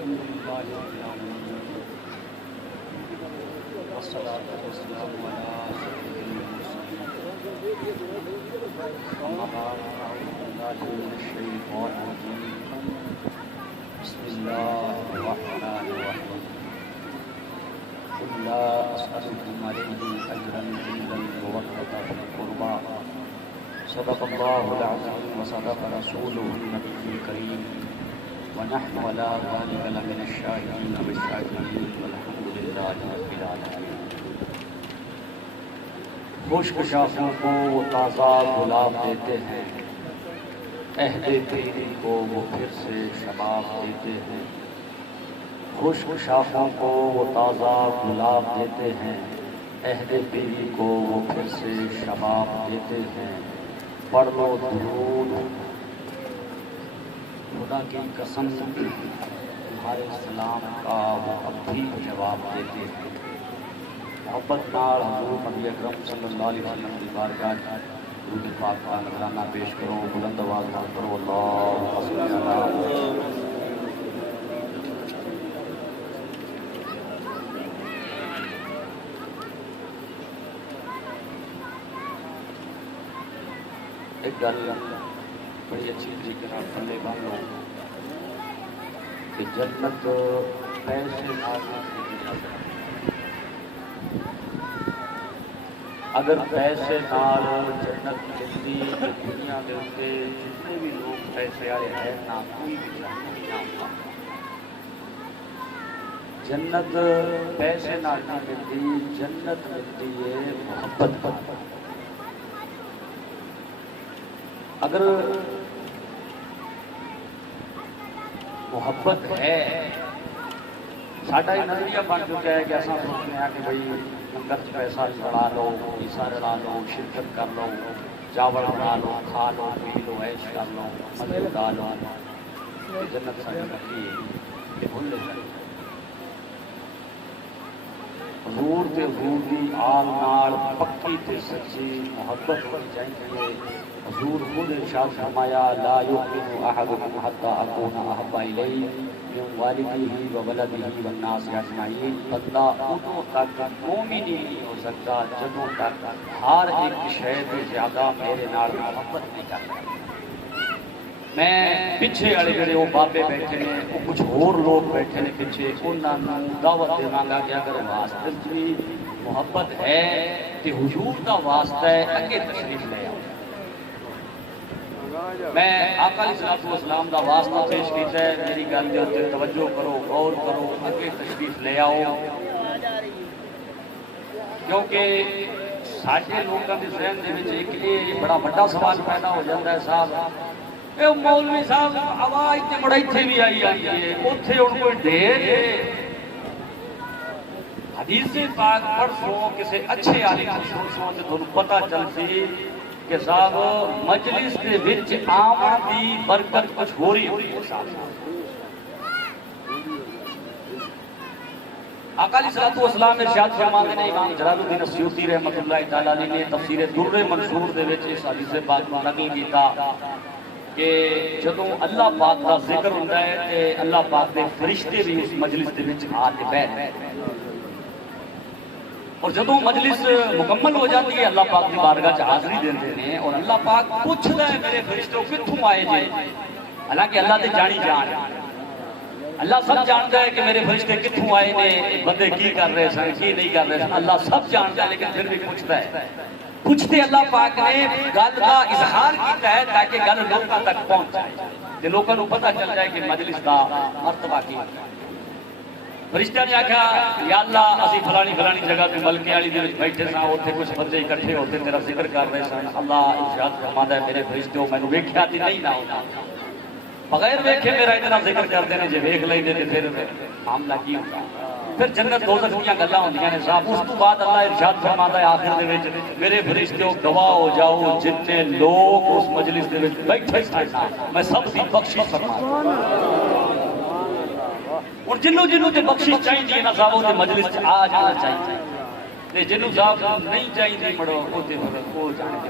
لله رب العالمين والصلاة والسلام على سيد المرسلين أما بعد أعوذ بالله من الشيطان الرجيم بسم الله الرحمن الرحيم قل لا أسألكم عليه أجرا إلا المودة في القربى صدق الله العظيم وصدق رسوله النبي الكريم ونحن على ذلك لمن الشاهدين والشاكرين والحمد لله رب العالمين. خشک شاخوں کو وہ تازہ گلاب دیتے ہیں، عہد پیری کو وہ پھر سے شباب دیتے ہیں. خشک شاخوں کو وہ تازہ گلاب دیتے ہیں، عہد پیری کو وہ پھر سے شباب دیتے ہیں. پڑھ لو درود، خدا کی قسم تمہارے سلام کا وہ اب بھی جواب دیتے ہیں. محبت نال حضور نبی اکرم صلی اللہ علیہ وسلم کی بارگاہ درود پاک کا نذرانہ پیش کرو. بلند آواز میں کرو اللہم صلی علی. ایک گل بڑی اچھی طریقے سے تھلے بن لو کہ جنت پیسے نال نہیں خریدی جا سکتی. اگر پیسے نال جنت ملتی تو دنیا کے اتنے جتنے بھی لوگ پیسے والے ہیں نہ کوئی بھی نہیں ہوتا. جنت پیسے نال نہیں ملتی، جنت ملتی ہے محبت پر. اگر محبت ہے، ساڈا یہ نظریہ بن چکا ہے کہ اصل سوچتے ہیں کہ بھائی لنگر چ پیسہ لڑا لو، پیسہ لڑا لو، شرکت کر لو، چاول بنا لو، کھا لو، پی لو، عیش کر لو، مزے اڑا لو، جنت ساری رکھی یہ بھول جائے. حضور تے حضور دی آل نال پکی تے سچی محبت ہونی چاہیے. حضور خود ارشاد فرمایا لا یؤمن احدکم حتی اکون احب الیہ من والدہ وولدہ والناس اجمعین. بندہ ادوں تک مومن ہی نہیں ہو سکتا جدوں تک ہر ایک شے تے زیادہ میرے نال محبت نہیں کرتا. میں پیچھے والے جڑے وہ بابے بیٹھے نے، وہ کچھ اور لوگ بیٹھے نے پیچھے، انہاں نوں دعوت دیواں گا کہ اگر واسطے بھی محبت ہے تے حضور دا واسطہ ہے اگے تشریف لے آؤ. میں آقا علیہ الصلوۃ والسلام دا واسطہ پیش کیتا ہے. میری گل دے اوپر توجہ کرو، غور کرو، اگے تشریف لے آؤ. کیونکہ ساڈے لوکاں دے ذہن دے وچ ایک بڑا بڑا سوال پیدا ہو جاتا ہے صاحب اے مولوی صاحب آواز تے بڑا ایتھے بھی آئی ہے، اوتھے ہن کوئی ڈھیر ہے. حدیث پاک پڑھو کسے اچھے عالم کو سنو تے تھانوں پتہ چلسی کہ صاحب مجلس دے وچ آمن دی برکت کچھ ہو رہی ہوتی ہے. صاحب آقا علیہ الصلوۃ والسلام نے ارشاد فرماتے ہیں، امام جلال الدین السیوطی رحمۃ اللہ تعالی علیہ نے تفسیر در منصور دے وچ اس حدیث پاک کو نقل کیتا کہ جدوں اللہ پاک کا ذکر ہوندا ہے تے اللہ پاک دے فرشتے بھی اس مجلس دے وچ آ کے بیٹھتے ہیں. اور جدوں مجلس مکمل ہو جاتی ہے اللہ پاک کی بارگاہ چ حاضری دیندے ہیں اور اللہ پاک پوچھدا ہے میرے فرشتوں کتھوں آئے جے. حالانکہ اللہ تے جانی جان، اللہ سب جانتا ہے کہ میرے فرشتے کتھوں آئے نے، بندے کی کر رہے سن، کی نہیں کر رہے سن. اللہ سب جانتا ہے لیکن پھر بھی پوچھتا ہے. پوچھتے اللہ پاک نے گل کا اظہار کیتا ہے تاکہ گل لوگوں تک پہنچ جائے تے لوگوں کو پتہ چل جائے کہ مجلس دا مرتبہ کی ہے. فرشتہ نے آکھا یا اللہ اسی فلانی فلانی جگہ تے ملکے والی دے وچ بیٹھے ساں، اوتھے کچھ بندے اکٹھے ہوتے تیرا ذکر کر رہے سن. اللہ ارشاد فرماتا ہے میرے فرشتوں مینوں ویکھیا تے نہیں نہ ہوتا، بغیر ویکھے میرا اتنا ذکر کرتے ہیں. جے ویکھ لیندے تے پھر معاملہ کی ہوتا. پھر جنت دوزخ دیاں گلاں ہوندیاں نے صاحب. اس تو بعد اللہ ارشاد فرماتا ہے آخر دے وچ میرے فرشتوں گواہ ہو جاؤ جتنے لوگ اس مجلس دے وچ بیٹھے سن میں سب دی بخشش فرماتا. اور جنوں تے بخشش چاہیے نا صاحب وہ مجلس چ آ جانا چاہیے تے جنوں صاحب نہیں چاہیے مڑو وہ تے ہو جانے دے.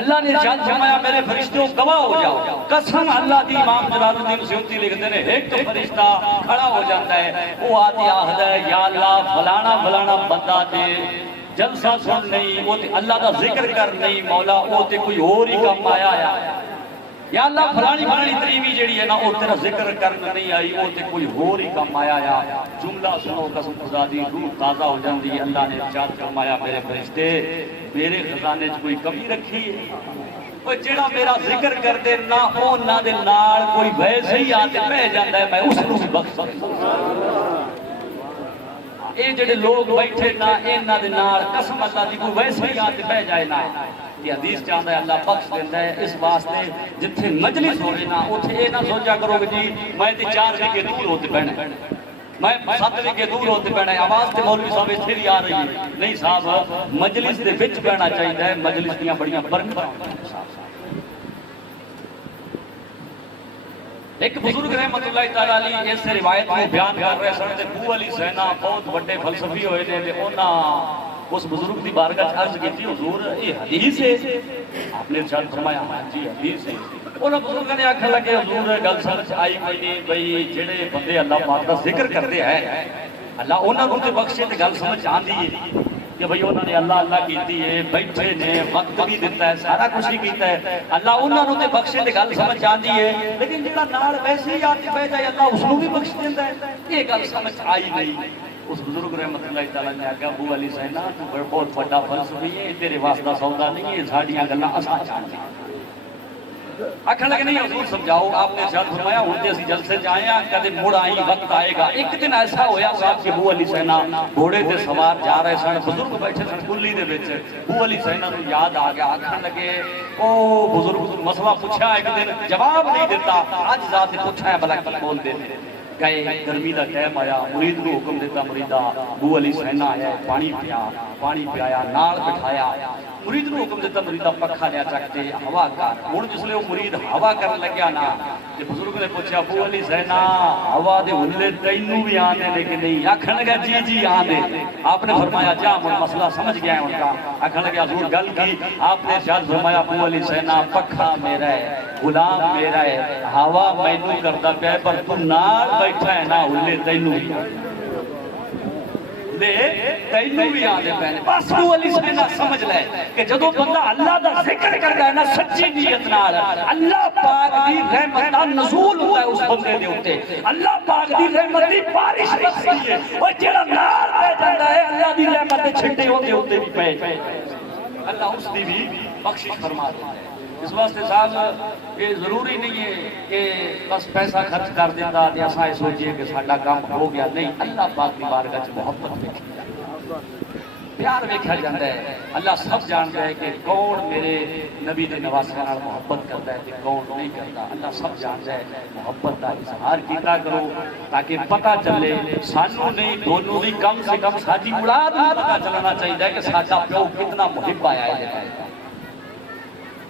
اللہ نے ارشاد فرمایا میرے فرشتوں گواہ ہو جاؤ، قسم اللہ دی امام جلال الدین سیوطی لکھتے ہیں ایک تو فرشتہ کھڑا ہو جاتا ہے، وہ آتی آخر ہے یا اللہ فلانا فلانا بندہ تے جلسہ سن نہیں، وہ تے اللہ دا ذکر کر نہیں مولا، وہ تے کوئی اور ہی کام آیا ہے، یا اللہ فلانی فلانی تریوی جیڑی ہے نا وہ تیرا ذکر کرنا نہیں آئی، وہ تے کوئی اور ہی کام آیا ہے، جملہ سنو قسم خدا دی روح تازہ ہو جاندی ہے۔ اللہ نے ارشاد فرمایا میرے فرشتے میرے خزانے چ کوئی کمی رکھی ہے، وہ جڑا میرا ذکر کر دے نہ انہاں دے نال کوئی ویسے ہی آتے بہ جاندا ہے، میں اس نوں بھی بخش سکدا۔ اے جڑے لوگ بیٹھے نہ انہاں دے نال قسم اللہ دی کوئی ویسے ہی آتے بہ جائے نہ، یہ حدیث چاہتا ہے اللہ بخش دیتا ہے۔ اس واسطے جتھے مجلس ہو رہے نا اتھے یہ نہ سوچا کرو کہ جی میں تے 4 وگے دور ہوتے پہنے، میں 7 وگے دور ہوتے پہنے، آواز تے مولوی صاحب اتھے بھی آ رہی ہے، نہیں صاحب مجلس دے وچ بہنا چاہیے ہے، مجلس دیاں بڑیاں برکتاں ایک بزرگ رحمت اللہ تعالیٰ علیہ اس روایت کو بیان کر رہے سن ابو علی سینا بہت بڑے فلسفی ہوئے نے تے انہاں اس بزرگ دی بارگاہ عرض کی تھی حضور یہ حدیث ہے، آپ نے ارشاد فرمایا ہاں جی حدیث ہے۔ انہاں بزرگوں نے آکھن لگے حضور گل سمجھ آئی کوئی نہیں بھئی جڑے بندے اللہ پاک دا ذکر کرتے ہیں اللہ انہاں نوں تے بخشے تے گل سمجھ آندی ہے کہ بھئی انہوں نے اللہ اللہ کیتی ہے، بیٹھے نے وقت بھی دیتا ہے، سارا کچھ ہی کیتا ہے، اللہ انہوں نے بخشے تے گل سمجھ آندی ہے، لیکن جڑا نال ویسے ہی آتی بہ جائے اللہ اس نوں بھی بخش دیندا ہے، یہ گل سمجھ آئی نہیں۔ اس بزرگ رحمت اللہ تعالیٰ نے آگیا ابو علی سینا تو بہت بڑا فلسفی ہے، تیرے واسطہ سودا نہیں ہے، ساڈیاں گلاں اساں جانتے ہیں۔ آکھن لگے نہیں حضور سمجھاؤ، آپ نے ارشاد فرمایا ہن تے اسی جلسے چ آئے ہاں کدے مڑ آئی وقت آئے گا۔ ایک دن ایسا ہویا صاحب کہ ابو علی سینا گھوڑے تے سوار جا رہے سن، بزرگ بیٹھے سن کلی دے وچ، ابو علی سینا نوں یاد آ گیا، آکھن لگے او بزرگ مسئلہ پوچھا ایک دن جواب نہیں دیتا، اج ذات پوچھا ہے بھلا کی بول دے گئے، گرمی دا ٹائم آیا، مرید کو حکم دیتا مریدہ ابو علی سینا آیا پانی پیا نال بٹھایا، مرید کو حکم دیتا مریدہ پکھا لیا چکتے ہوا کر، ہن جس لے وہ مرید ہوا کرن لگیا نا تے بزرگ نے پوچھا ابو علی سینا ہوا دے ہلے تینوں بھی آندے لیکن نہیں؟ آکھن لگا جی جی آندے۔ آپ نے فرمایا جا ہن مسئلہ سمجھ گیا ہے ان کا۔ آکھن لگا حضور گل کی، آپ نے ارشاد فرمایا ابو علی سینا پکھا میرا ہے، غلام میرا ہے، ہوا مینوں کردا پیا پر تو نال بیٹھا ہے نا ہلے تینوں بھی تینوں بھی آدھے پہنے۔ بس ابو علی سینا سمجھ لے کہ جدو بندہ اللہ دا ذکر کرتا ہے نا سچی نیت نال اللہ پاک دی رحمت دا نزول ہوتا ہے اس بندے دے ہوتے، اللہ پاک دی رحمت دی بارش رکھتی ہے، اور جڑا نال پہ جاتا ہے اللہ دی رحمت دے چھٹے ہوتے بھی پہ اللہ اس دی بھی بخشش فرما دیتا ہے۔ اس واسطے صاحب یہ ضروری نہیں ہے کہ بس پیسہ خرچ کر دیتا یا سائے سوچئے کہ ساڈا کام ہو گیا، نہیں، اللہ پاک کی بارگاہ سے محبت دیکھی جاتی ہے، پیار دیکھا جاتا ہے۔ اللہ سب جانتا ہے کہ کون میرے نبی دے نواسیاں نال محبت کرتا ہے تے کون نہیں کرتا، اللہ سب جانتا ہے۔ محبت کا اظہار کیتا کرو تاکہ پتہ چلے سانوں نہیں دونوں بھی کم سے کم ساڈی اولاد نوں پتہ چلنا چاہیے کہ ساڈا پیو کتنا محب آیا ہے۔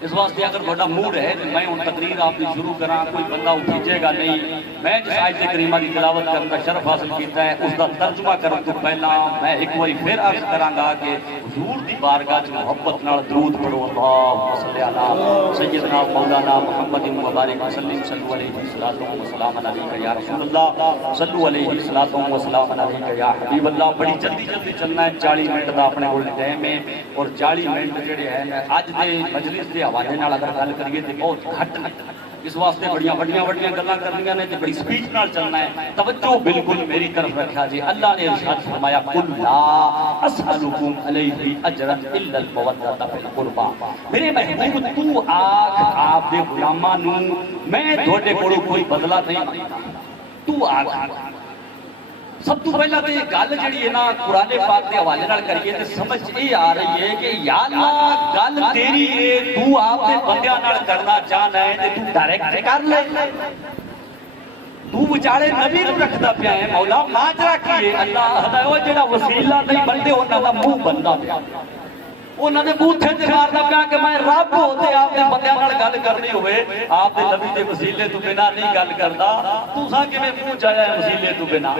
اس واسطے اگر بڑا موڈ ہے تو میں ان تقریر آپ کی شروع کراں، کوئی بندہ اٹھیجے گا نہیں، میں جس آیت کریمہ کی تلاوت کرنے کا شرف حاصل کیتا ہے اس کا ترجمہ کرنے تو پہلا میں ایک بار پھر عرض کراں گا کہ حضور دی بارگاہ وچ محبت نال درود پڑھو، اللہم صلی علی سیدنا مولانا محمد مبارک وسلم، صلو علیہ الصلوۃ والسلام علیک یا رسول اللہ، صلو علیہ الصلوۃ والسلام علیک یا حبیب اللہ۔ بڑی جلدی جلدی چلنا ہے، 40 منٹ دا اپنے کول ٹائم ہے، اور 40 منٹ جڑے ہیں اج دے مجلس دے حوالے نال اگر گل کریے تے بہت گھٹ ہے، اس واسطے بڑیاں گلاں کرنیاں نے تے بڑی سپیڈ نال چلنا ہے۔ توجہ بالکل میری طرف رکھا جی، اللہ نے ارشاد فرمایا قل لا اسألکم علیہ اجرا الا المودۃ فی القربى، میرے محبوب تو آکھ آپ دے غلاماں نوں میں تھوڑے کولوں کوئی بدلہ نہیں مانگدا، تو آکھ۔ سب تو پہلا تو یہ گل جڑی ہے نا قرآن پاک کے حوالے نال کریے تے سمجھ یہ آ رہی ہے کہ یا اللہ گل تیری ہے، تو آپ دے بندیاں نال کرنا چاہنا ہے تے تو ڈائریکٹ کر لے، تو وچارے نبی نوں رکھدا پیا ہے، مولا ماجرا کی ہے؟ اللہ آخدا ہے او جڑا وسیلہ نہیں بندے انہاں دا منہ بندا پیا، انہوں نے بوتھے تے ماردا پیا کہ میں رب ہوتے آپ دے بندیاں نال گل کرنی ہوئے آپ دے نبی دے وسیلے تو بنا نہیں گل کردا تساں کیویں منہ چایا ہے وسیلے تو بنا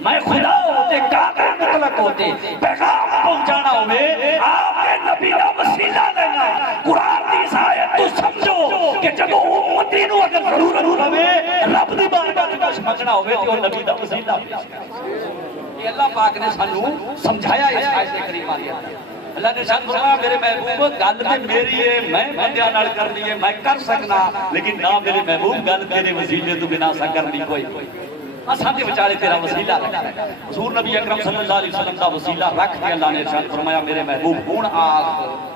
میں خدا ہوتے کافر مطلق ہوتے پیغام پہنچانا ہوئے آپ دے نبی دا وسیلہ لینا قرآن دی آیت تو سمجھو کہ جب امتی نو اگر ضرورت ہوے رب دی بارگاہ وچ منگنا ہوئے تے او نبی دا وسیلہ پیش کر یہ اللہ پاک نے سانو سمجھایا اس آیت کریمہ دی اللہ نے شان فرمایا میرے محبوب گل تے میری ہے میں بندیاں نال کرنی ہے میں کر سکنا لیکن نہ میرے محبوب گل تیرے وسیلے تو بنا سا کرنی کوئی اساں دے وچارے تیرا وسیلہ رکھنا ہے حضور نبی اکرم صلی اللہ علیہ وسلم دا وسیلہ رکھ کے اللہ نے شان فرمایا میرے محبوب ہن آکھ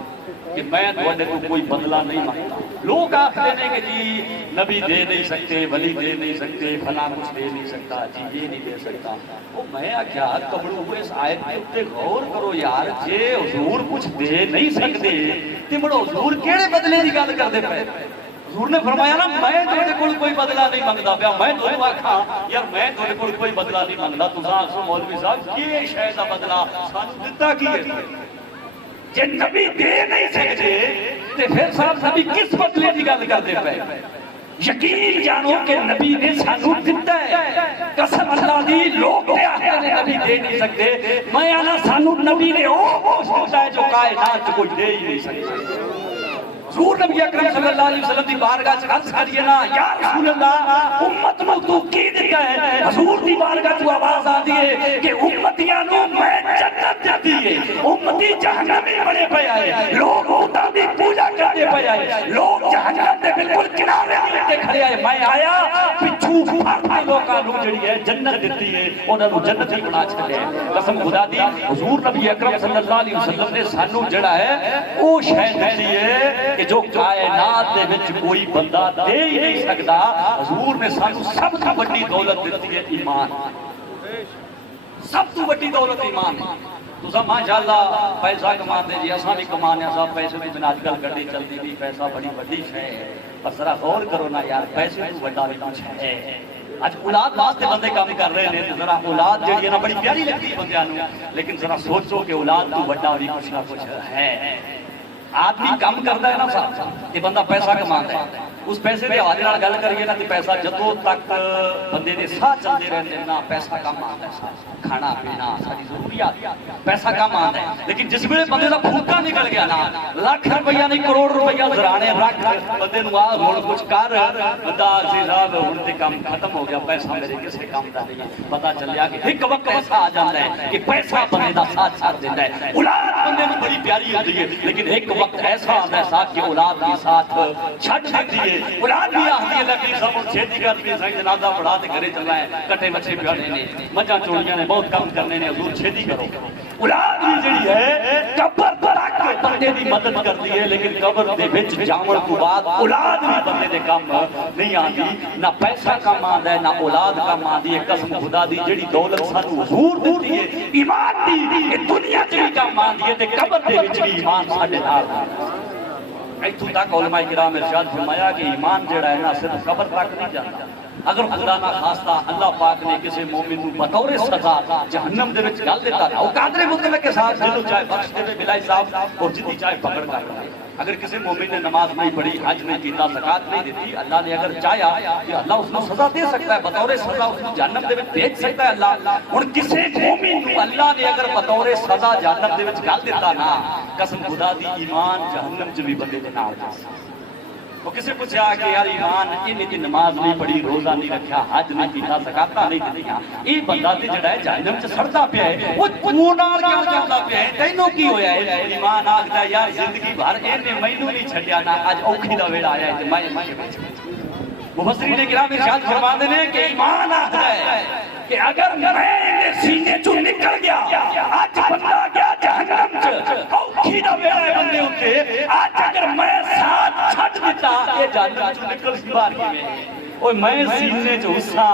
کہ میں تواڈے تو کوئی بدلہ نہیں مانگتا لوگ آخر ہیں کہ جی نبی دے نہیں سکتے ولی دے نہیں سکتے فلاں کچھ دے نہیں سکتا جی یہ نہیں دے سکتا وہ میں کیا کبڑوں ہوئے اس آیت کے اوپر غور کرو یار جے حضور کچھ دے نہیں سکتے تے مڑو حضور کیڑے بدلے دی گل کردے پئے حضور نے فرمایا نا میں تواڈے کول کوئی بدلہ نہیں منگدا پیا میں تانوں آکھاں یار میں تواڈے کول کوئی بدلہ نہیں منگدا تساں آکھو مولوی صاحب کی شے دا بدلہ سانوں دتا کی ہے جے نبی دے نہیں سکتے تے پھر صاحب نبی کس بدلے دی گل کردے پئے یقین جانو کہ نبی نے سانو دتا ہے قسم اللہ دی لوگ تے آخر نے نبی دے نہیں سکتے میں آنا سانو نبی نے وہ سوچا ہے جو کائنات کوئی دے ہی نہیں سکتے حضور نبی اکرم صلی اللہ علیہ وسلم دی بارگاہ چ عرض کریے نا یا رسول اللہ امت نو تو کی دیتا ہے حضور دی بارگاہ تو آواز آندی ہے کہ امتیاں نو میں جنت دیتی ہے امتی جہنمی بنے پے آئے لوگ خدا دی پوجا کرتے پے آئے لوگ جہنم دے بالکل کنارے تے کھڑے آئے میں آیا پچھو پھڑتے لوکاں نو جڑی ہے جنت دیتی ہے انہاں نو جنتی بنا چھڈیا ہے قسم خدا دی حضور نبی اکرم صلی اللہ علیہ وسلم نے سانو جڑا ہے او شے دتی ہے کہ جو کائنات دے وچ کوئی بندہ دے ہی نہیں سکتا حضور نے سانو سب تو بڑی دولت دیتی ہے ایمان سب تو بڑی دولت ایمان تساں ماشاءاللہ پیسہ کماندے جی اساں بھی کمانے صاحب پیسے بھی بنا کل گڈی چلدی بھی پیسہ بڑی بڑی شے ہے پر ذرا غور کرو نا یار پیسے تو بڑا بھی کچھ ہے اج اولاد واسطے بندے کام کر رہے ہیں ذرا اولاد جڑی ہے نا بڑی پیاری لگتی ہے بندیاں نوں لیکن ذرا سوچو کہ اولاد تو بڑا بھی کچھ نہ کچھ ہے آدمی کام کرتا ہے نا صاحب کہ بندہ پیسہ کماتا ہے اس پیسے دے حوالے نال گل کریے نا کہ پیسہ جدوں تک بندے دے ساہ چلتے رہتے ہیں نا پیسہ کم آتا ہے کھانا پینا ساری ضروریات پیسہ کم آتا ہے لیکن جس ویلے بندے دا بھوکا نکل گیا نا لاکھ روپیہ نہیں کروڑ روپیہ زرانے رکھ بندے نوں آ ہن کچھ کر بندہ صاحب ہن تے کام ختم ہو گیا پیسہ میرے کسے کام دا نہیں ہے پتہ چلیا کہ ایک وقت ایسا آ جاتا ہے کہ پیسہ بندے دا ساتھ چھڈ دیندا ہے اولاد بندے نوں بڑی پیاری ہوندی ہے لیکن ایک وقت ایسا آتا ہے ساتھ کہ اولاد بھی ساتھ چھڈ دیتی ہے اولاد بھی آتی ہے لگی سب چھیتی کرتی ہے جنازہ پڑھا تے گھرے چلنا ہے کٹے بچے پیانے نے مجھاں چوڑیاں نے بہت کام کرنے نے حضور چھیتی کرو اولاد بھی جڑی ہے قبر پر آ کے بندے دی مدد کرتی ہے لیکن قبر دے وچ جاون تو بعد اولاد بھی بندے دے کام نہیں آندی نہ پیسہ کام آندا ہے نہ اولاد کام آندی ہے قسم خدا دی جڑی دولت سانو حضور دیتی ہے ایمان دی کہ دنیا چ بھی کام آندی ہے تے قبر دے وچ بھی ایمان ساڈے نال ایتھوں تک علماء کرام ارشاد فرمایا کہ ایمان جڑا ہے نا صرف قبر تک نہیں جاتا اگر خدا نہ خاصتا اللہ پاک نے کسی مومن کو بطور سزا جہنم دے وچ ڈال دیتا نا وہ قادر مطلق کے ساتھ جنوں چاہے بخش دے بلائی صاحب اور جتنی چاہے پکڑ کر رہے اگر کسی مومن نے نماز نہیں پڑھی حج نہیں کیتا زکات نہیں دیتی اللہ نے اگر چاہیا کہ اللہ اس کو سزا دے سکتا ہے بطور سزا اس کو جہنم دے وچ بھیج سکتا ہے اللہ اور کسی مومن کو اللہ نے اگر بطور سزا جہنم دے وچ ڈال دیتا نا قسم خدا دی ایمان جہنم چ بھی بندے دے نال وہ کسی پوچھا کہ یار ایمان انہیں کی نماز نہیں پڑھی روزہ نہیں رکھا حج نہیں کیتا زکاتاں نہیں دتیاں یہ بندہ تے جڑا ہے جہنم چ سڑدا پیا ہے وہ تو نال کیوں جاندا پیا ہے تینوں کی ہویا ہے ایمان آکھدا یار زندگی بھر اینے مینوں نہیں چھڈیا نا اج اوکھی دا ویلا آیا ہے تے میں مفسرین کرام ارشاد فرماندے نے کہ ایمان آکھدا ہے کہ اگر میں سینے چوں نکل گیا اج بندہ گیا جہنم چ اوکھی دا ویلا ہے بندے اوتے اج اگر میں ساتھ چھڈ دیتا اے جہنم چوں نکل سی باہر کیویں اوے میں سینے چ حصہ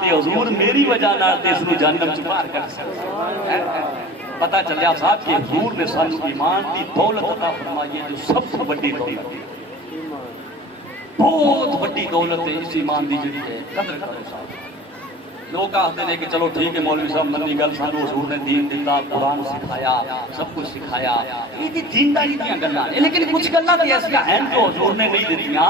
تے حضور میری وجہ نال تے اس نوں جہنم چ باہر کر سکدا پتہ چلیا صاحب کہ حضور نے سانو ایمان دی دولت عطا فرمائی ہے جو سب سے بڑی دولت ہے بہت بڑی دولت ہے اس ایمان دی جڑی ہے قدر کرو صاحب لوگ آتے ہیں کہ چلو ٹھیک ہے مولوی صاحب منی گل سانو حضور نے دین دیتا قرآن سکھایا سب کچھ سکھایا یہ دینداری دیاں گلاں نے لیکن کچھ گلاں تے ایسیاں ہیں جو حضور نے نہیں دتیاں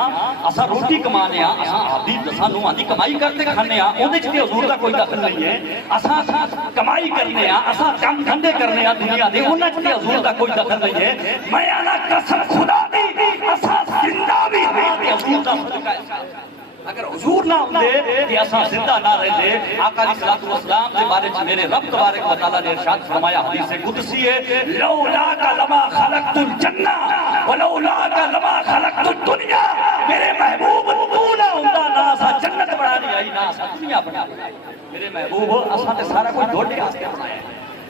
اساں روٹی کمانے ہاں اساں آدھی سانو آدھی کمائی کرتے کھانے ہاں اودے وچ تے حضور دا کوئی دخل نہیں ہے اساں کمائی کرنے ہاں اساں کام دھندے کرنے ہاں دنیا دے انہاں وچ تے حضور دا کوئی دخل نہیں ہے میں انا قسم خدا دی اساں زندہ بھی ہاں تے حضور دا صدقہ ہے اگر حضور نہ ہوندے کہ اساں زندہ نہ رہتے آقا علیہ الصلوۃ والسلام کے بارے میں میرے رب تبارک و تعالی نے ارشاد فرمایا حدیث قدسی ہے لولا لما خلقت الجنہ ولولا لما خلقت الدنیا میرے محبوب تو نہ ہوندا نہ اساں جنت بنانی آئی نہ اساں دنیا بنانی میرے محبوب اساں تے سارا کچھ ڈوڈے واسطے بنایا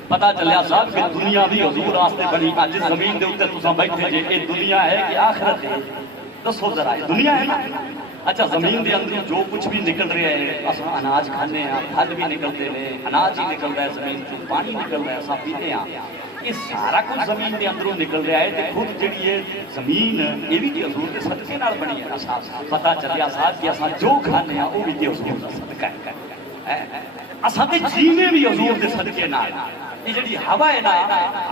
پتہ چلیا صاحب کہ دنیا بھی حضور واسطے بنی اج زمین دے اوپر تساں بیٹھے جے یہ دنیا ہے کہ آخرت ہے دسو ذرا دنیا ہے نا اچھا زمین دے اندر جو کچھ بھی نکل رہا ہے اساں اناج کھانے ہیں پھل بھی نکلتے ہیں اناج ہی نکل رہا ہے زمین سے پانی نکل رہا ہے اساں پیتے ہیں یہ سارا کچھ زمین دے اندروں نکل رہا ہے تے خود جڑی ہے زمین یہ بھی تے حضور دے صدقے نال بنی ہے صاحب پتہ چلیا صاحب کہ اساں جو کھانے ہیں وہ بھی تے حضور دا صدقہ ہے اساں تے جینے بھی حضور دے صدقے نال یہ جڑی ہوا ہے نا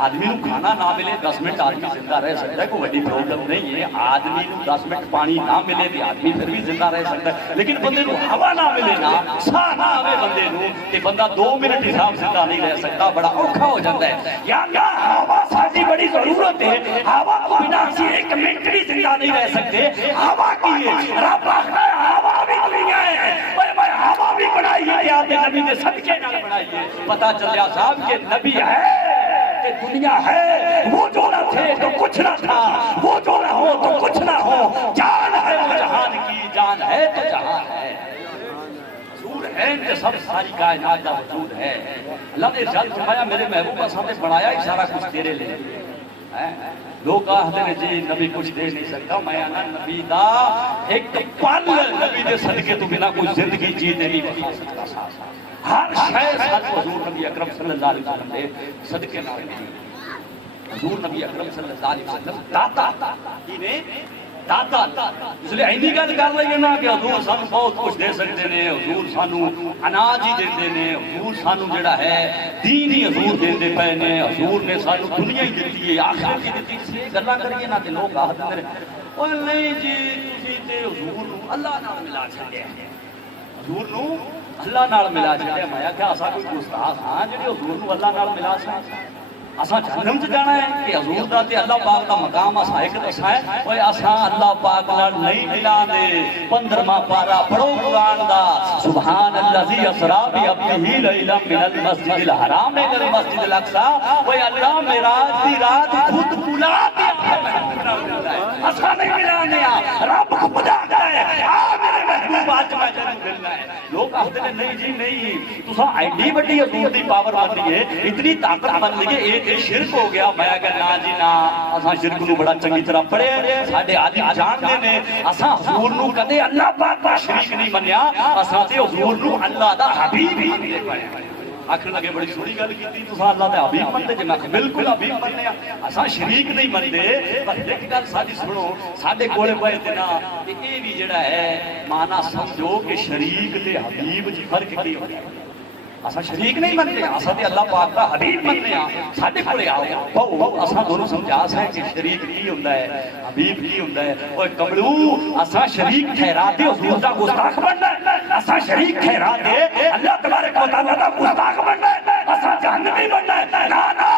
آدمی نو کھانا نہ ملے 10 منٹ آدمی زندہ رہ سکتا ہے کوئی بڑی پرابلم نہیں ہے آدمی نو 10 منٹ پانی نہ ملے تو آدمی پھر بھی زندہ رہ سکتا ہے لیکن بندے نو ہوا نہ ملے نا ساہ نہ آوے بندے نو کہ بندہ 2 منٹ حساب زندہ نہیں رہ سکتا بڑا اوکھا ہو جاتا ہے یا اللہ ہوا ساری بڑی ضرورت ہے ہوا کو بنا اسی 1 منٹ بھی زندہ نہیں رہ سکتے ہوا کی ہے رب آخر ہوا بھی دنیا ہے ہوا بھی بنائی ہے آپ نے نبی نے صدقے نال بنائی ہے پتہ چلیا صاحب کہ نبی ہے کہ دنیا ہے وہ جو نہ تھے تو کچھ نہ تھا وہ جو نہ ہو تو کچھ نہ ہو جان ہے وہ جہان کی جان ہے تو جہان ہے حضور ہے کہ سب ساری کائنات کا وجود ہے اللہ نے ارشاد فرمایا میرے محبوب صاحب نے بنایا ہی سارا کچھ تیرے لیے لوگ کہتے ہیں جی نبی کچھ دے نہیں سکتا میں آنا نبی دا ایک پل نبی دے صدقے تو بنا کوئی زندگی جیتے نہیں بتا سکتا ہر شے ساتھ حضور نبی اکرم صلی اللہ علیہ وسلم نے صدقے نہ حضور نبی اکرم صلی اللہ علیہ وسلم داتا داتا اس لیے اینی گل کر رہی ہے نا کہ حضور سانو بہت کچھ دے سکتے ہیں حضور سانو اناج ہی دیندے نے حضور سانو جڑا ہے دین ہی حضور دیندے پے نے حضور نے سانو دنیا ہی دتی ہے آخرت ہی دتی ہے گلاں کریے نا تے لوگ آکھدے نے او نہیں جی تسی تے حضور نو اللہ نال ملا چھڈیا حضور نو اللہ نال ملا چھڈیا میں کہ اساں کوئی گستاخ ہاں جڑے حضور نو اللہ نال ملا چھڈیا اساں جہنم چ جانا ہے کہ حضور دا تے اللہ پاک دا مقام اساں ایک دسا ہے اوے اساں اللہ پاک نال نہیں ملا دے 15واں پارا پڑھو قرآن دا سبحان الذی اسرا بعبدہ لیلا من المسجد الحرام الى المسجد الاقصى اوے اللہ معراج دی رات خود بلا کے اساں نہیں ملانے رب خود آتا ہے آ میرے محبوب آج میں تینوں ملنا ہے لوگ کہتے ہیں نہیں جی نہیں تساں ایڈی بڑی حضور دی پاور بنی ہے اتنی طاقت بن گئی ہے یہ شرک ہو گیا میں کہ نا جی نا اساں شرک نو بڑا چنگی طرح پڑھے ساڈے عالم جانتے نے اساں حضور نو کدے اللہ پاک دا شریک نہیں منیا اساں تے حضور نو اللہ دا حبیب ہی منتے پئے آخر لگے بڑی سوڑی گل کیتی تساں اللہ دے حبیب منتے جے میں بالکل حبیب مننے اساں شریک نہیں منتے پر ایک گل ساڈی سنو ساڈے کولے پئے تے نا تے اے وی جڑا ہے معنی سمجھو کہ شریک تے حبیب وچ فرق کی ہوندا ہے اساں شریک نہیں منتے اساں تے اللہ پاک دا حبیب مننے ہاں ساڈے کولے آؤ بہو اساں دونوں سمجھا سکے کہ شریک کی ہوندا ہے حبیب کی ہوندا ہے اوے کملو اساں شریک ٹھہرا دے حضور دا گستاخ بننا ہے اساں شریک ٹھہرا دے اللہ تبارک و تعالی دا گستاخ بننا ہے اساں جہنمی بننا ہے نا نا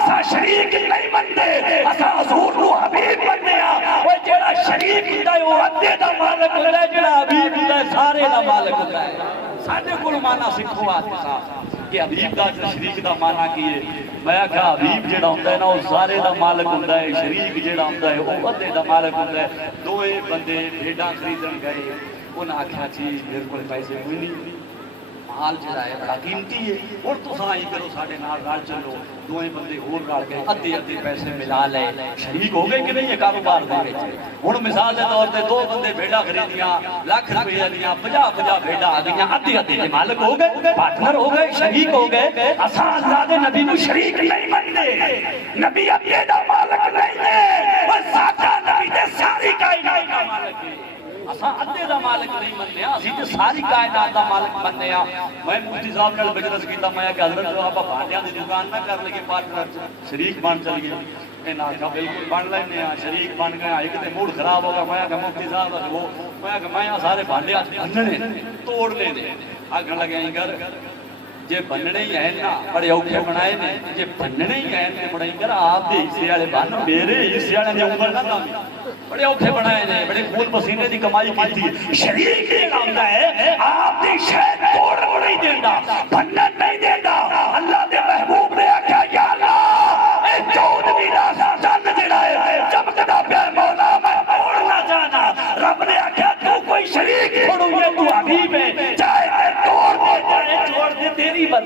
اساں شریک نہیں منتے اساں حضور نو حبیب مننے ہاں اوے جڑا شریک ہوندا ہے او ادے دا مالک ہوندا ہے جڑا حبیب ہوندا ہے سارے دا مالک ہوندا ہے ساڈے کول مانا سکھو آج صاحب کہ حبیب دا شریک دا مانا کی ہے میں کہا حبیب جڑا ہوندا ہے نا وہ سارے دا مالک ہوندا ہے شریک جڑا ہوندا ہے وہ ادے دا مالک ہوندا ہے دوئے بندے بھیڈاں خریدن گئے انہاں آکھیا جی میرے کول پیسے کوئی نہیں مال جڑا ہے بڑا قیمتی ہے ہن تساں آئی کرو ساڈے نال رل چلو دوئے بندے ہور رل گئے ادھے ادھے پیسے ملا لے شریک ہو گئے کہ نہیں ہے کاروبار دے وچ ہن مثال دے طور تے دو بندے بھیڈاں خریدیاں لاکھ روپے دیاں 50 بھیڈاں آ گئیاں ادھے ادھے دے مالک ہو گئے پارٹنر ہو گئے شریک ہو گئے اساں اللہ دے نبی نو شریک نہیں منتے نبی ادھے دا مالک نہیں ہے او ساڈا نبی تے ساری کائنات دا مالک ہے اساں ادھے دا مالک نہیں مننے اسی تے ساری کائنات دا مالک مننے ہاں میں مفتی صاحب نال بجرس کیتا میں کہ حضرت جو آپ بھانڈیاں دی دکان نہ کر لگے پارٹنر شریک بن چل گئے انہاں کا بالکل بن لینے ہاں شریک بن گئے ایک تے موڈ خراب ہو گیا میں کہ مفتی صاحب وہ میں کہ میں سارے بھانڈے بننے توڑ لینے آگن لگے ہیں کر جے بننے ہی ہیں نا بڑے اوکھے بنائے نے جے بننے ہی ہیں تے بڑے کر آپ دے حصے والے بن میرے حصے والے دی عمر نہ کم بڑے اوکھے بنائے نے بڑے خون پسینے دی کمائی کیتی شریک یہ کامدا ہے آپ دی شے توڑ نہیں دیندا بنن نہیں دیندا اللہ دے محبوب نے آکھیا یا اللہ اے چود میرا چن جڑا ہے چمکدا پیا مولا میں توڑنا چاہنا رب نے آکھیا تو کوئی شریک چھوڑو یہ تو حبیب ہے چاہے توڑ دے چاہے چھوڑ دے تیری بات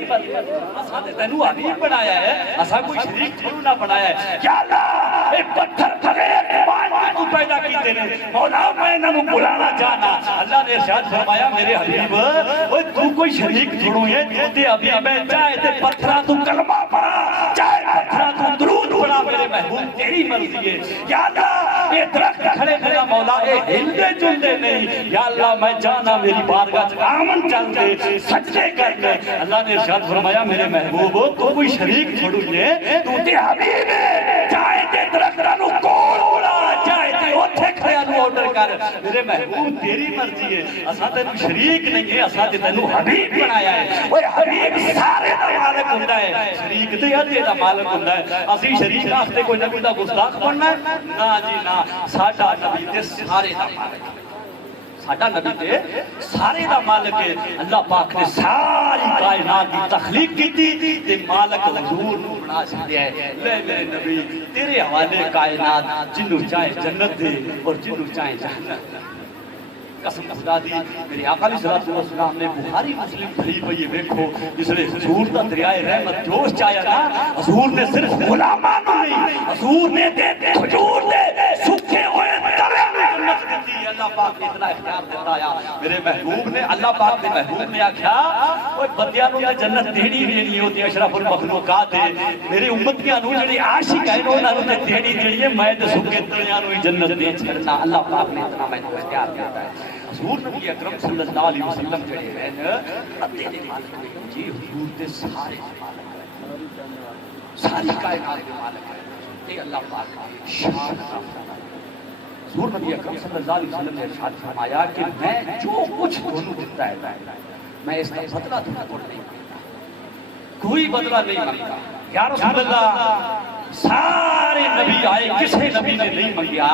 اساں تے تینو حبیب بنایا ہے اساں کوئی شریک تھوڑا نہ بنایا ہے یا اللہ اے پتھر بغیر ایمان کو پیدا کیتے نے مولا میں انہاں نوں بلانا چاہنا اللہ نے ارشاد فرمایا میرے حبیب اوے تو کوئی شریک چھوڑو ہے تو تے حبیب ہے چاہے تے پتھراں تو کلمہ پڑھا چاہے پتھراں تو درود پڑھا میرے محبوب تیری مرضی ہے یا اللہ یہ درخت کھڑے کھڑا مولا اے ہلدے جلدے نہیں یا اللہ میں جانا میری بارگاہ چ آمن چل دے سجدے کر دے اللہ نے ارشاد فرمایا میرے محبوب تو کوئی شریک چھوڑو ہے تو تے حبیب ہے چاہے تے درختاں نوں کول بلا چاہے تے اوتھے کھڑیا نوں آرڈر کر میرے محبوب تیری مرضی ہے اساں تینوں شریک نہیں ہے اساں تے تینوں حبیب بنایا ہے اوے حبیب سارے دا مالک ہوندا ہے شریک تے ادھے دا مالک ہوندا ہے اسی شریک واسطے کوئی نہ کوئی دا گستاخ بننا ہے نا جی نا ساڈا نبی تے سارے دا مالک ہے ساڈا نبی تے سارے دا مالک ہے اللہ پاک نے ساری کائنات دی تخلیق کیتی تے مالک حضور نوں بنا چھڈیا ہے لے میرے نبی تیرے حوالے کائنات جنوں چاہے جنت دے اور جنوں چاہے جہنم قسم خدا دی میرے آقا علیہ الصلوۃ والسلام نے بخاری مسلم بھری پئی ویکھو جس نے حضور دا دریائے رحمت جوش چایا نا حضور نے صرف غلاماں نہیں حضور نے دے کھجور دے سوکھے ہوئے درے میں جنت دی اللہ پاک نے اتنا اختیار دیتا آیا میرے محبوب نے اللہ پاک نے محبوب نے آکھیا اوے بندیاں نوں جنت دینی دینی ہوتی اشرف المخلوقات ہے میری امتیاں نوں جڑے عاشق ہیں انہاں نوں تے دینی دینی ہے میں تے سوکھے دنیا نوں جنت دے چھڑنا اللہ پاک نے اتنا میں اختیار دیتا ہے حضور نبی اکرم صلی اللہ علیہ وسلم جڑے ہیں ادھے دے مالک ہیں جی حضور دے سارے مالک ہیں ساری کائنات دے مالک ہیں اے اللہ پاک کی شان کا حضور نبی اکرم صلی اللہ علیہ وسلم نے ارشاد فرمایا کہ میں جو کچھ تھانوں دیتا ہے میں اس کا بدلہ تھانوں نہیں مانگتا کوئی بدلہ نہیں مانگتا یا رسول اللہ سارے نبی آئے کسے نبی نے نہیں منگیا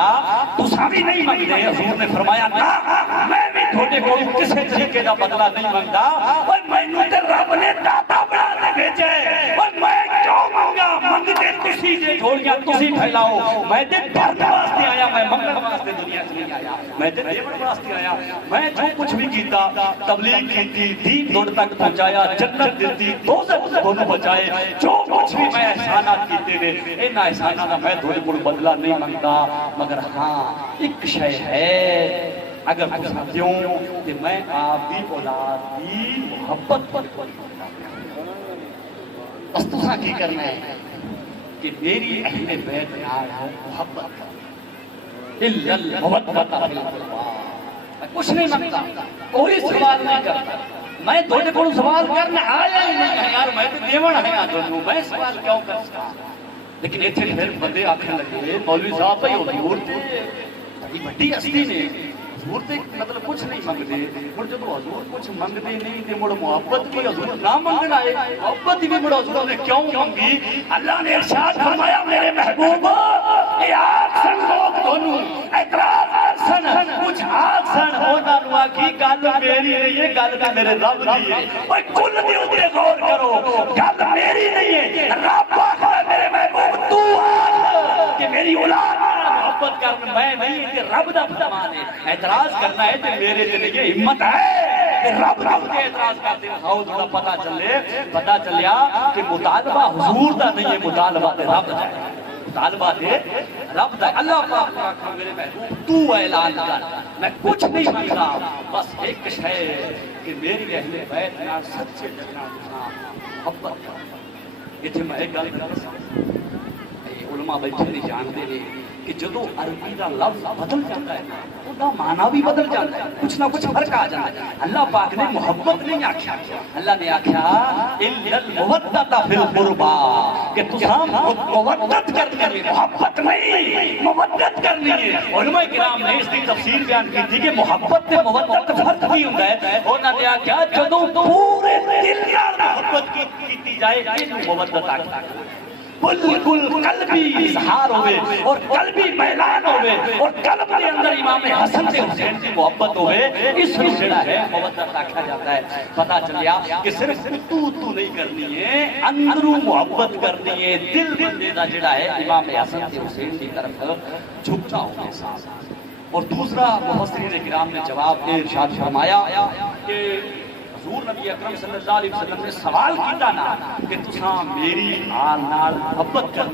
تو سبھی نہیں منگتے حضور نے فرمایا نا میں بھی تھوڑے کو کسے طریقے دا بدلہ نہیں منگتا اور میں تے رب نے داتا بنا کے بھیجے اور میں کیوں منگا منگتے تسی جے جھولیاں تسی پھیلاؤ میں تے بھرن واسطے آیا میں منگن واسطے دنیا چ نہیں آیا میں تے دیون واسطے آیا میں جو کچھ بھی کیتا تبلیغ کیتی دین دور تک پہنچایا جنت دتی دوزخ کو بچائے جو کچھ بھی میں احسانات کیتے نے ان احسانات دا میں تھوڑے کو بدلہ نہیں مانگتا مگر ہاں ایک شے ہے اگر تساں دیوں تے میں آپ دی اولاد دی محبت پر بس تساں کی کرنا ہے کہ میری اہل بیت نال محبت الا المودۃ فی القربى میں کچھ نہیں مانگتا کوئی سوال نہیں کرتا میں تھوڑے کو سوال کرنا آیا ہی نہیں ہے یار میں تو دیون ہے تانوں میں سوال کیوں کر سکتا لیکن ایتھے پھر بندے آکھن لگے مولوی صاحب بھائی حضور تے بڑی بڑی ہستی نے حضور تے مطلب کچھ نہیں منگدے ہن جب حضور کچھ منگدے نہیں تے مڑ محبت بھی حضور نہ منگن آئے محبت بھی مڑ حضور نے کیوں منگی اللہ نے ارشاد فرمایا میرے محبوب اے آکھن لوگ تانوں اعتراض کرسن کچھ آکھن انہاں نوں آکھی گل میری نہیں ہے گل تے میرے رب دی ہے اوے کل دے اوتے غور کرو گل میری نہیں ہے رب آکھدا میرے محبوب تو آکھ کہ میری اولاد محبت کرنا میں نہیں کہ رب دا فرمان ہے اعتراض کرنا ہے تے میرے تے یہ ہمت ہے کہ رب تے اعتراض کرتے ہو تھوڑا پتہ چلیا کہ مطالبہ حضور دا نہیں ہے مطالبہ تے رب دا ہے مطالبہ تے رب دا اللہ پاک آکھا میرے محبوب تو اعلان کر میں کچھ نہیں مانگتا بس ایک شے کہ میری اہل بیت نال سچے جنا محبت کر ایتھے میں ایک گل کرنا علماء بیٹھے نہیں جانتے نے کہ جدو عربی دا لفظ بدل جاتا ہے وہ معنی بھی بدل جاتا ہے، کچھ نہ کچھ فرق آ جاتا ہے۔ اللہ پاک نے محبت نہیں آکھیا، اللہ نے آکھیا الا المودۃ فی القربا، کہ تساں مودت کرنی ہے، محبت نہیں، مودت کرنی ہے۔ علماء کرام نے اس کی تفسیر بیان کی تھی کہ محبت تے مودت فرق بھی ہوندا ہے۔ انہاں نے آکھیا جدو پورے دل نال محبت کیتی جائے اینو مودت آکھیا، بالکل قلبی اظہار ہوئے اور قلبی اعلان ہوئے اور قلب کے اندر امام حسن سے حسین کی محبت ہوئے، اس میں جڑا ہے مودت آکھا جاتا ہے۔ پتہ چلیا کہ صرف تو نہیں کرنی ہے، اندروں محبت کرنی ہے، دل بندے دا جڑا ہے امام حسن سے حسین کی طرف جھکنا ہوگا ساتھ۔ اور دوسرا مفسرین کرام نے جواب ارشاد فرمایا کہ حضور نبی اکرم صلی اللہ علیہ وسلم نے سوال کیتا نا کہ تساں میری آل نال محبت کرنی